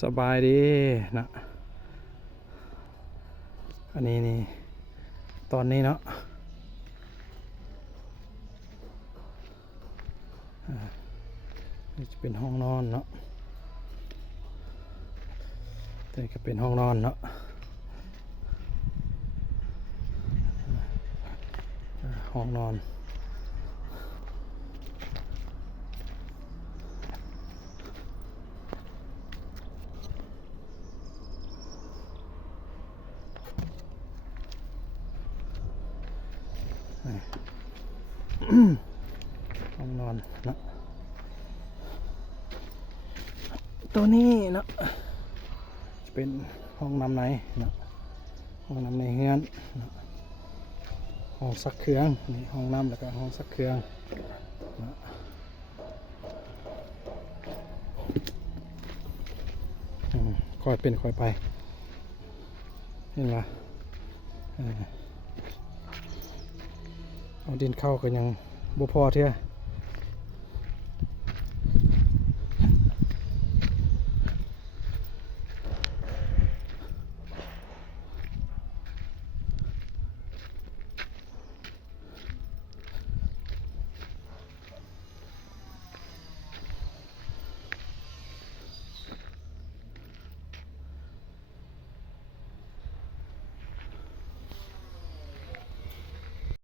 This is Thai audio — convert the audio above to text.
สบายดีนะอันนี้นี่ตอนนี้เนาะนี่จะเป็นห้องนอนเนาะนี่ก็เป็นห้องนอนเนาะห้องนอนห้องนอนนะตัวนี้นะจะเป็นห้องน้ำในนะห้องน้ำในเฮือนนะห้องซักเครื่องนี่ห้องน้ำแล้วก็ห้องซักเครื่องนะค่อยเป็นค่อยไปเห็นไหมเอาดินเข้าก็ยังบ่พอเท่า